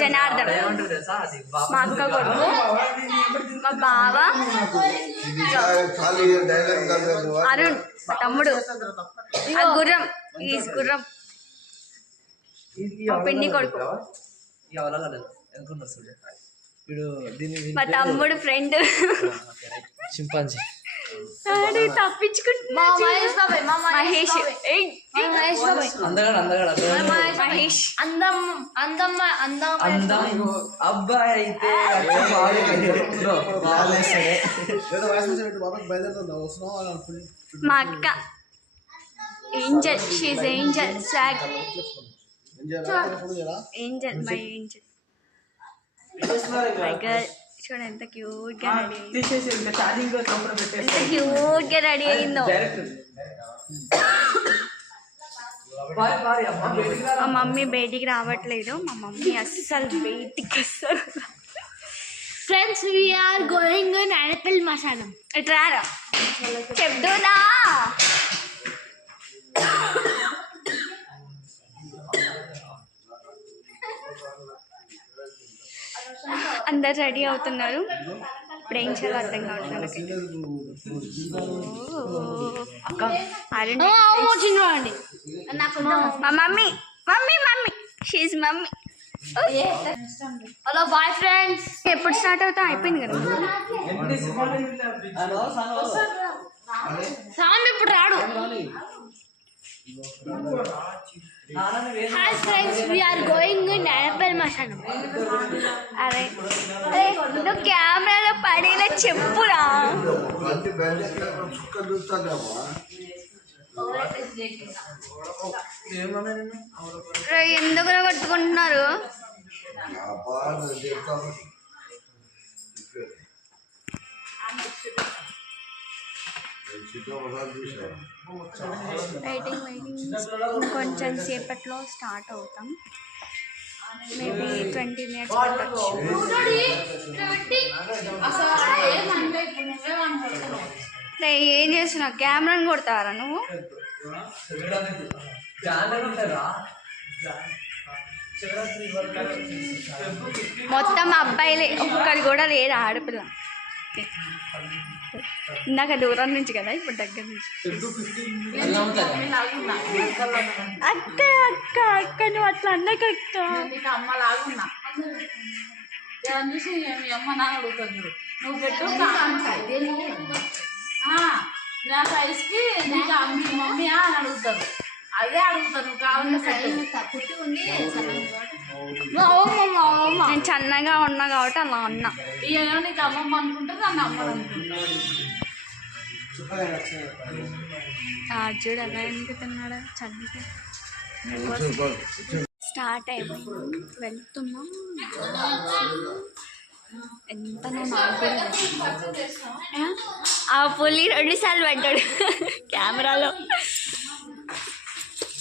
జనార్దన్ మా అక్క కొడుకు మా బావ అరుణ్ మా తమ్ముడు గుర్రం ఈజ్ గుర్రం మా పిన్ని కొడుకు మా తమ్ముడు ఫ్రెండ్ చింపాంజీ తప్పించుకుంటున్నా మహేష్ మహేష్ అందం అబ్బాయి అయితే మా అక్క Angel she's Angel swag Angel my Angel my girl చూడండి ఎంత క్యూట్ గా రెడీ అయిందో మా మమ్మీ బయటికి రావట్లేదు మా మమ్మీ అస్సలు బయటికి వస్తారు ఫ్రెండ్స్ వీఆర్ గోయింగ్ నానపల్లి మసాలం ఎట్రారా చెప్తున్నా అందరు రెడీ అవుతున్నారు ఇప్పుడు ఏం చేయాలో అర్థం కావట్లేదు మా mummy mummy mummy she's mummy hello boy friends ఎప్పుడు స్టార్ట్ అవుతా అయిపోయింది కదా సామి ఇప్పుడు రాడు హాయ్ ఫ్రెండ్స్ వీఆర్ గోయింగ్ నానపల్లి మసాలం అరే నువ్వు కెమెరాలో పడేలా చెప్పురా ఎందుకు కొట్టుకుంటున్నారు ఇంకొంచెం సేపట్లో స్టార్ట్ అవుతాం మేబీ 20 minutes పట్టచ్చు ఏం చేస్తున్నావు కెమెరాని కొడతావరా నువ్వు మొత్తం అబ్బాయిలే ఒక్కరు కూడా లేరు ఆడపిల్ల ఇందాక దూరం నుంచి కదా ఇప్పుడు దగ్గర నుంచి అక్క అక్క అక్క నువ్వు అట్లా అన్నక అక్క అమ్మ లాగున్నా చూసి మీ అమ్మ నాన్న అడుగుతుంది నువ్వు పెట్టు నా సైజ్కి నీకు మీ మమ్మీ అని అడుగుతారు అదే అడుగుతాను నేను చిన్నగా ఉన్నా కాబట్టి అలా ఉన్నా ఇక నీకు అమ్మమ్మ అనుకుంటే నన్ను అమ్మ అనుకుంటా చూడు ఎలా ఎందుకుతున్నాడా చదివితే స్టార్ట్ అయిపోయింది వెళ్తున్నాం ఎంత ఆ పులి 2 సార్లు పడ్డాడు కెమెరాలో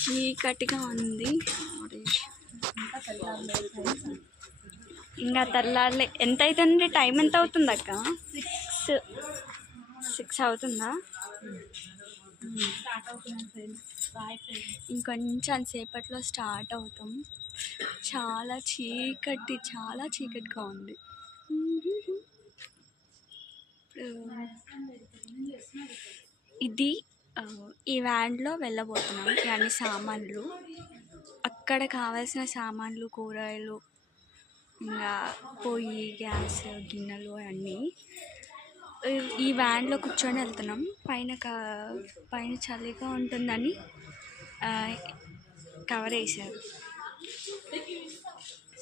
చీకటిగా ఉంది ఇంకా తెల్లారలే ఎంత అవుతుంది టైం ఎంత అవుతుంది అక్క 6 అవుతుందా ఇంకొంచెం సేపట్లో స్టార్ట్ అవుతాం చాలా చీకటిగా ఉంది ఇది ఈ వ్యాన్లో వెళ్ళబోతున్నాం ఇవన్నీ సామాన్లు అక్కడ కావాల్సిన సామాన్లు కూరగాయలు ఇంకా పొయ్యి గ్యాస్ గిన్నెలు అన్నీ ఈ వ్యాన్లో కూర్చొని వెళ్తున్నాం పైన చలిగా ఉంటుందని కవర్ వేసారు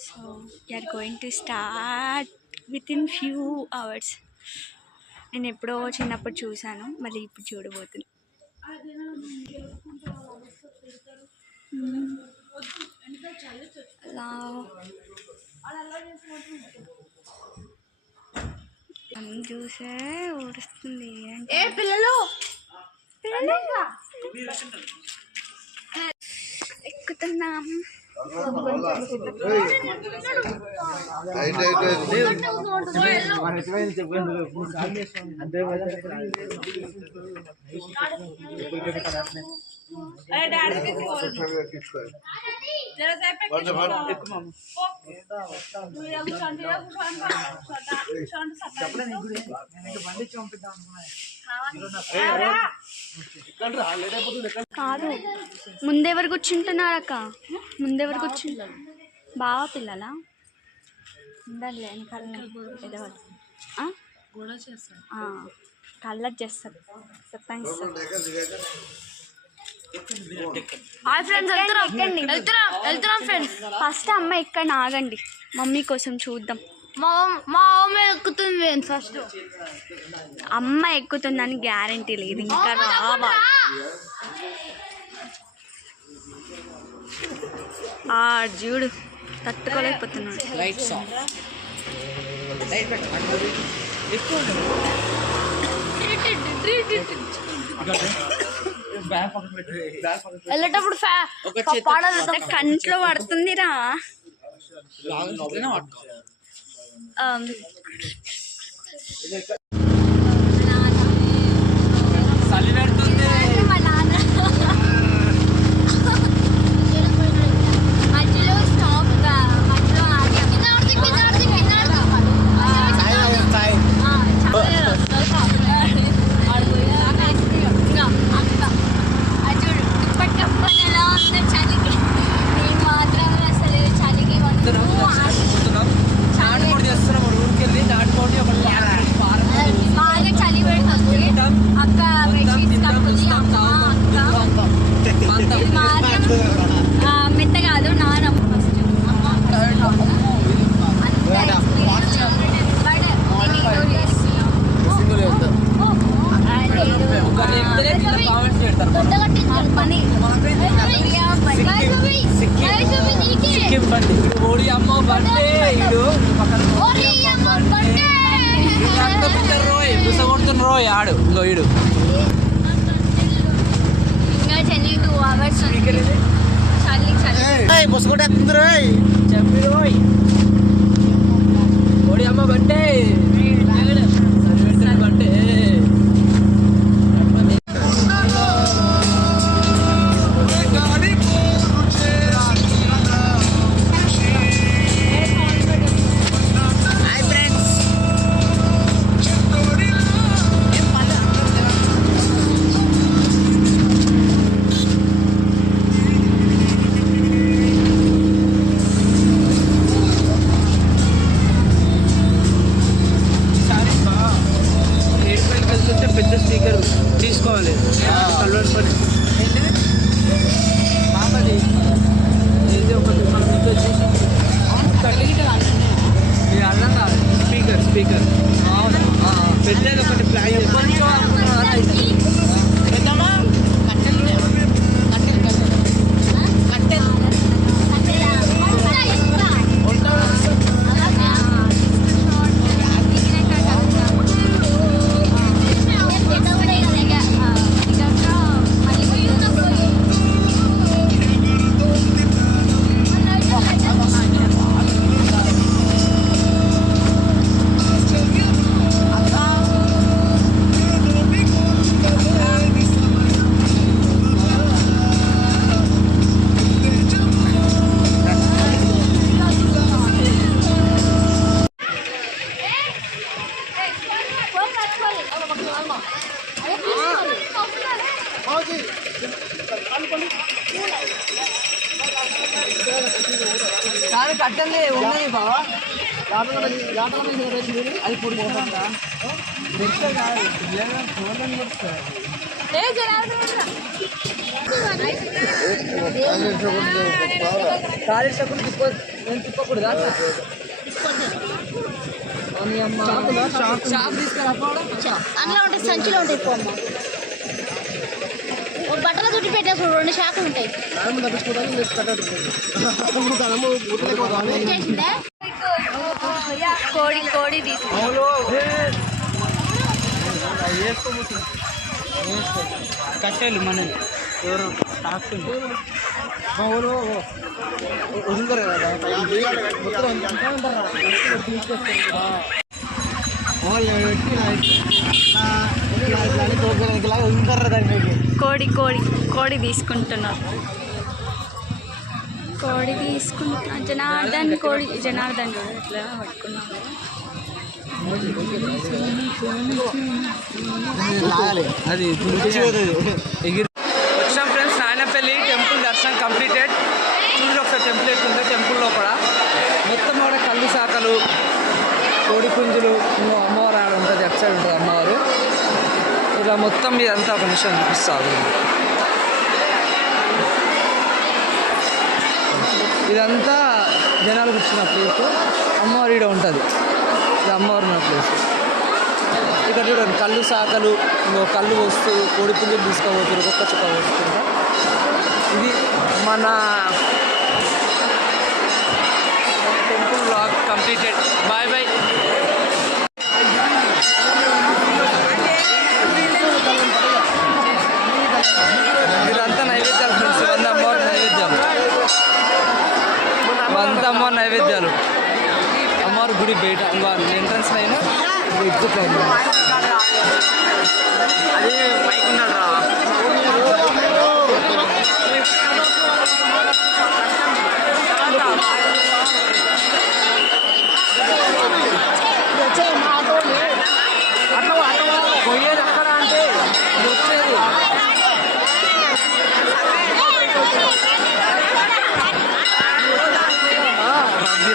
so you're going to start within few hours నేను ఎప్పుడో చిన్నప్పుడు చూశాను మళ్ళీ ఇప్పుడు చూడబోతున్నాను అలా చూసే ఊడుస్తుంది పిల్లలు ఎక్కుతున్నాం కాదు ముందెవరు కూర్చుంటున్నారక్క? ముందెవరు కూర్చుంటారు? బావా పిల్లలా? ఉండాలి వెనకాల పెద్దవాళ్ళు కళ్ళకి చేస్తారు సత్తాయిస్తారు. ఫస్ట్ అమ్మ ఎక్కడ ఆగండి, మమ్మీ కోసం చూద్దాం. మా అమ్మ ఎక్కుతుంది ఫస్ట్. అమ్మ ఎక్కుతుందని గ్యారంటీ లేదు, ఇంకా రావాలి. చూడు తట్టుకోలేకపోతున్నాడు. వెళ్ళేటప్పుడు కంట్లో పడుతుందిరా. చలి పెడుతుంది. మెత్త కాదు నానమ్మ ఫస్ట్ ఓడి అమ్మ బండే రోయ్ కొడుతున్న రోయ్ ఆడు ఇంకో ఈడు ఓడి అమ్మ బండే బండే. పెద్ద స్పీకర్ తీసుకోవాలి. మామది ఏది ఒకటి అల్లం కాదు స్పీకర్ పెద్దది ఒకటి ప్లాన్ కట్టలే ఉన్నది బావా. అది పొడిపోతుందా కాలేజ్ నేను తిప్పకూడదు షాప్ తీసుకురా. అందులో ఉంటాయి, సంచిలో ఉంటాయి. పోమ్మ బట్టల దుడ్డు పెట్టేసి 2 షాకులు ఉంటాయి. కోడి కట్టెలు మనది ఎవరు తాకుతుంది వదులుతారు కదా. వాళ్ళు పెట్టి ఇట్లా అని తోకలాగా ఉంటారు దాన్ని కోడి తీసుకుంటున్నారు. కోడి తీసుకుంటున్నా జనార్దన్ చూడు ఎట్లా పట్టుకున్నాను. అది వచ్చాం ఫ్రెండ్స్. నాయనపల్లి టెంపుల్ దర్శనం కంప్లీటెడ్. చూడండి ఒకసారి టెంపుల్ ఎట్లుందో. టెంపుల్ లోపల మొత్తం కూడా కళ్ళు శాఖలు, కోడి పుంజులు, అమ్మవారు ఆడ ఉంటుంది, అటు సైడ్ ఉంటుంది అమ్మవారు. ఇలా మొత్తం ఇదంతా ఒక నిమిషం చూపిస్తారు. ఇదంతా జనాలు కూర్చున్న ప్లేస్. అమ్మవారు ఈడ ఉంటుంది. ఇది అమ్మవారు ఉన్న ప్లేస్. ఇక్కడ చూడండి కళ్ళు శాఖలు, కళ్ళు వస్తూ కోడి పుంజులు తీసుకోబోతున్నారు. ఒక్కొక్క చుక్క పోతుంటా. ఇది మన temple vlog completed. Bye bye. ఇదంతా నైవేద్యాలు ఫ్రెండ్స్. వంద అమ్మవారి నైవేద్యాలు, వంద అమ్మవారి నైవేద్యాలు. అమ్మవారి గుడి బయట ఎంట్రన్స్ అయినా ఎగ్జిట్ అయింది. అది పైకి ఉన్నాడు రా. పోయేది అక్కడ అంటే వచ్చేది.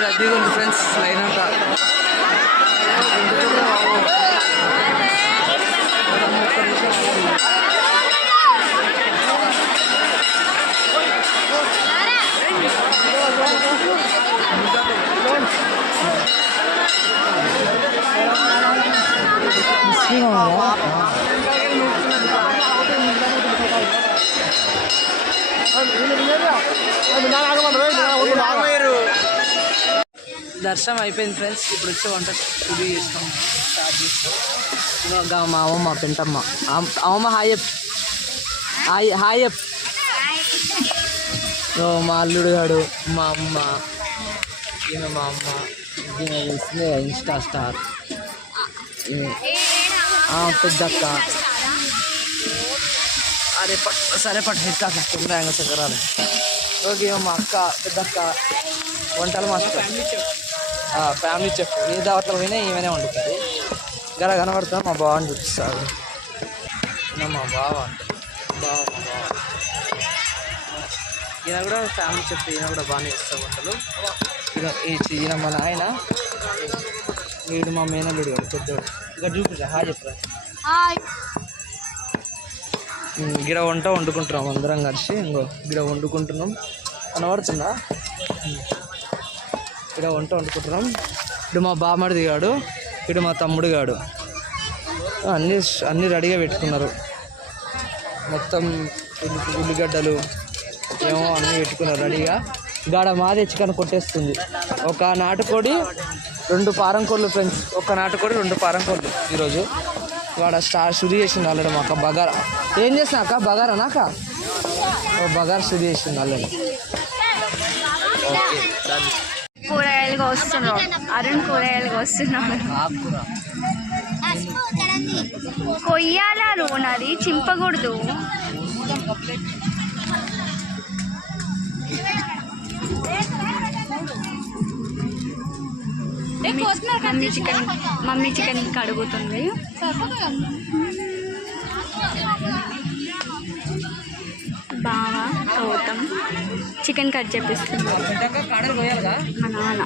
రద్దీగా ఉంది ఫ్రెండ్స్. లైన్ అంతా దర్శనం అయిపోయింది ఫ్రెండ్స్. ఇప్పుడు వచ్చే వంట ఇది చేస్తాం, స్టార్ట్ చేస్తాం. మా అమ్మమ్మ పెంటమ్మ. అమ్మమ్మ హాయప్ హాయప్. మా అల్లుడు గాడు, మా అమ్మ, ఈయన మా అమ్మ, ఈయన తెలిసిందే ఇన్స్టా స్టార్, పెద్దక్క. అరే సరే పట్టు ఇస్తా తొందరగా చక్కరాలి. ఓకే మా అక్క, పెద్దక్క వంటలు మాస్టర్, ఫ్యామిలీ చెఫ్. ఏ దావట్లో పోయినా ఏమైనా వండుతుంది. గల కనబడతాం. మా బావని చూపిస్తాడు. మా బావ అంటే మా బావ. ఈయన కూడా ఫ్యామిలీ చెఫ్. ఈయన కూడా బాగానే ఇస్తాం వంటలు. ఈయన మా నాయన, వీడు మా మేనల్లుడు గారు పెద్దోడు. ఇక్కడ చూపిస్తా. హాయ్ చెప్పరా. గిడ వంట వండుకుంటున్నాం అందరం కలిసి. ఇంకో గిడ వండుకుంటున్నాం. కనబడుతుందా? ఇక్కడ వంట వండుకుంటున్నాం. ఇటు మా బామ్మడిది గాడు, ఇటు మా తమ్ముడు గాడు. అన్నీ రెడీగా పెట్టుకున్నారు. మొత్తం ఉల్లిగడ్డలు ఏమో అన్నీ పెట్టుకున్నారు రెడీగా. గాడ మాదే చికెన్ కొట్టేస్తుంది. ఒక నాటుకోడి 2 పారం కోళ్ళు ఫ్రెండ్స్. ఒక నాటుకోడి 2 పారం కోళ్ళు ఈరోజు. వాడ శుద్ధి చేసింది ఆల్రెడీ. మా అక్క బగారా ఏం చేసిన అక్క? బగారా నాక బగారా శుద్ధి చేసింది ఆల్రెడీ. ఓకే కూరగాయలుగా వస్తున్నాడు అరుణ్. కూరగాయలుగా వస్తున్నాడు. కొయ్యాలా రోనది, చింపకూడదు. మమ్మీ చికెన్ కడుగుతుంది. బాగా గౌతమ్ చికెన్ కట్ చేపిస్తుంది. మా నాన్న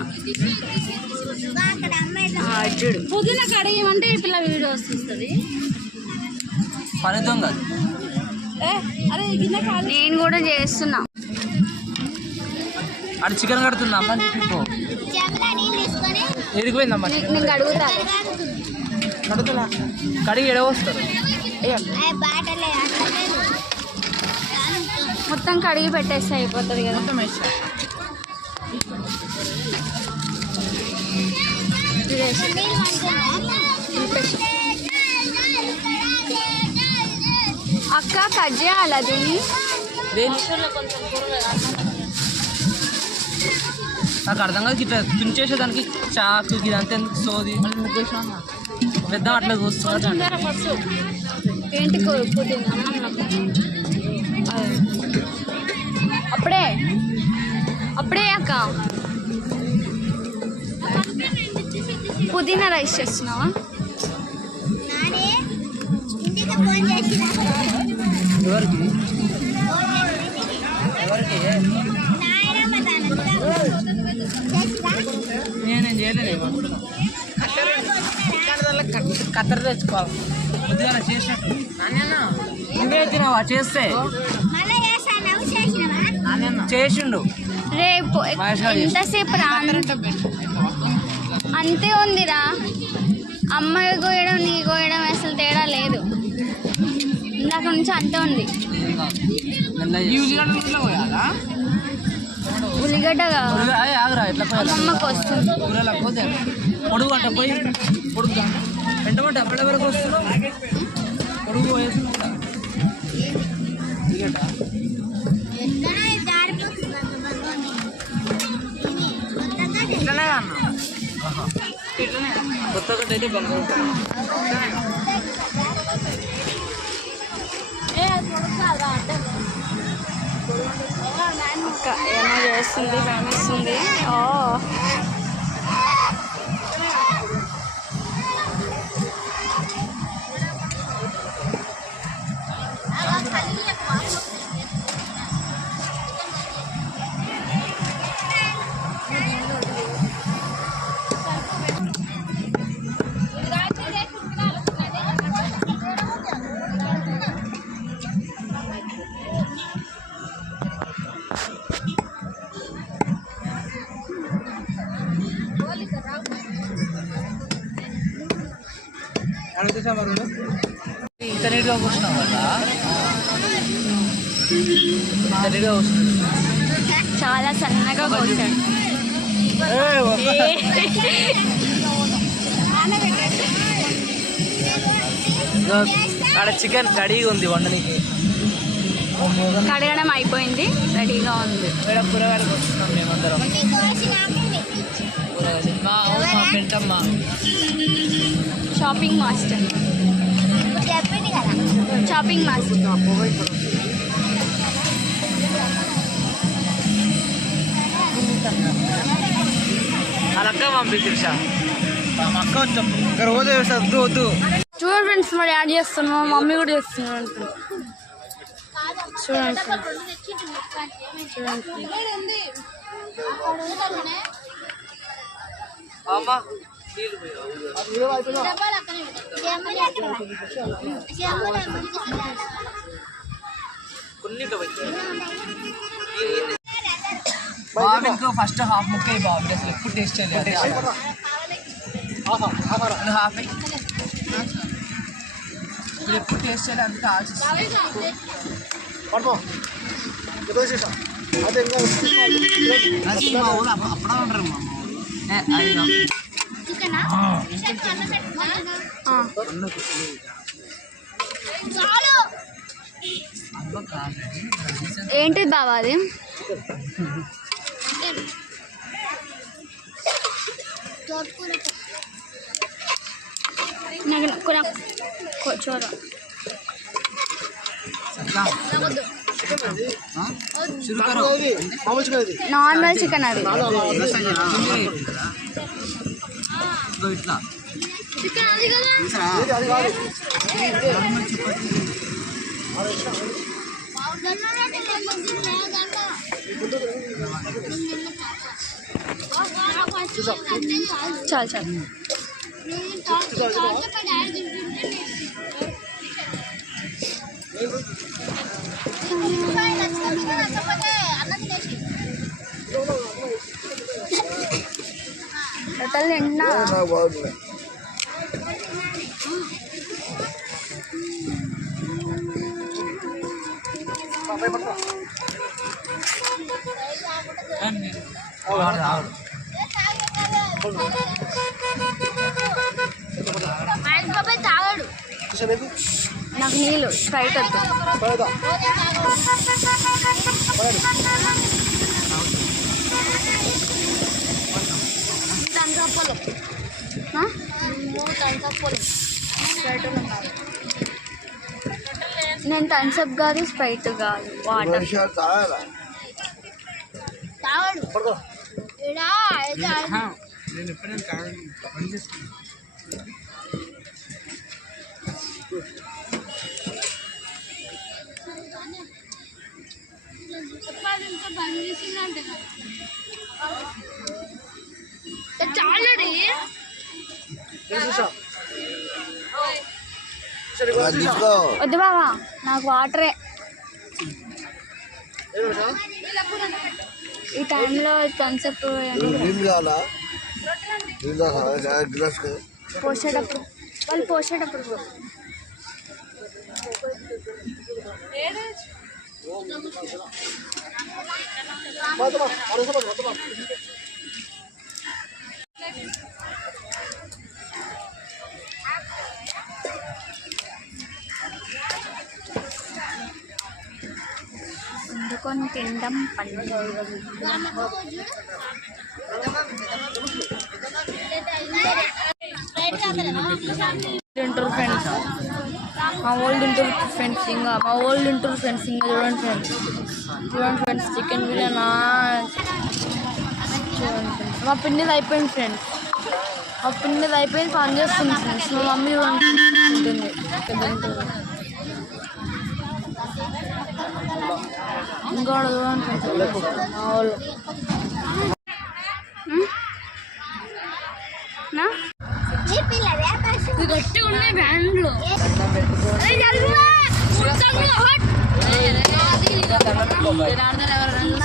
అర్జుడు. పుదీనా కడిగమంటే ఈ పిల్ల వీడియో వస్తుంది. నేను కూడా చేస్తున్నా. అది చికెన్ కడుతున్నా అమ్మ. ఎదిగిపోయిందమ్మా. నేను కడుగుతా. కడుతున్నా. కడిగి ఎడవస్తారు. మొత్తం కడిగి పెట్టేస్తే అయిపోతుంది కదా. అక్క కట్ చేయాలి అది. నాకు అర్థం కాదు. ఇట్లా తుంచేసేదానికి చాకు ఇదంతా ఎందుకు సోది. పెద్ద అట్లా చూస్తున్నా. ఏంటి పుదీనా అప్పుడే అప్పుడే అక్క పుదీనా రైస్ చేస్తున్నావా? ఎవరికి ఎవరికి నేనేం చేయలేదు. కత్తెర తెచ్చుకోవాలి కొద్దిగా చేసినట్టు. నువ్వే తినవా చేస్తే చేసిండు రేపు ఎంతసేపు రా? అంతే ఉందిరా. అమ్మాయి కోయడం నీ కోయడం అసలు తేడా లేదు. ఇందాక నుంచి అంతే ఉంది. ఉల్లిగడ్డ ఆగురా ఎట్లా అమ్మమ్మకి వస్తుంది. పోతే పొడుగు అంట పోయి పొడుగు వెంటమంటే అప్పటి వరకు వస్తున్నావు. పొడుగు వేసి ఇట్లనే అన్న కొత్త గడ్డ అయితే బంగారు అక్క ఏమో చేస్తుంది, భయమేస్తుంది. ఓ ఇంత నీట్గా కూర్చున్నావు కదా, ఇంత నీట్గా కూర్చున్నావు. చాలా సన్నగా కోసాడు. అక్కడ చికెన్ రెడీగా ఉంది వండడానికి. కడగడం అయిపోయింది, రెడీగా ఉంది. ఇక్కడ కూరగాయలకు వస్తున్నాం మేమందరం. మా Pentamma shopping master. Shopping master. అక్క పంపించా అక్క వచ్చాం ఇక్కడ పోతే వద్దు వద్దు. చూడండి ఫ్రెండ్స్, మరి యాడ్ చేస్తాను, మా మమ్మీ కూడా చేస్తున్నాను అనుకుంటా. చూడండి బాబిన్కు ఫస్ట్ హాఫ్ ముక్క బాబు అసలు ఎప్పుడు టేస్ట్ చేయలేదు. హాఫ్ ఇప్పుడు ఎప్పుడు టేస్ట్ చేయలేదు, అందుకే ఆలోచిస్తాను. అప్పుడే ఉండరు ఏంటి బాబా అది? కూర నార్మల్ చికెన్ అది. ఇట్లా చాలు చాలు. రొట్టెలు తింటున్నా. నాకు నీళ్ళు స్ట్రైట్ వద్దు. నేను థమ్స్అప్ కాదు, స్ప్రైట్ కాదు, వాటర్. వద్దు బావా, నాకు వాటరే. ఈ టైంలో థమ్స్అప్ పోసేటప్పుడు వాళ్ళు పోసేటప్పుడు వండుకొని తినడం పండుగ. తింటారు ఫ్రెండ్స్, మా వాళ్ళు తింటారు ఫ్రెండ్స్, ఇంకా మా వాళ్ళు తింటారు ఫ్రెండ్స్. ఇంకా చూడండి ఫ్రెండ్స్, చూడండి ఫ్రెండ్స్, చికెన్ బిర్యానీ చూడండి ఫ్రెండ్స్. మా పిన్నిది అయిపోయింది ఫ్రెండ్స్, మా పిన్నిది అయిపోయింది, పని చేస్తుంది ఫ్రెండ్స్. మా మమ్మీ ఉంటుంది. ఇంకా చూడండి ఫ్రెండ్స్ మా వాళ్ళు. గట్టిగా ఉన్నాయి బ్యాండ్లు. ఎవరైనా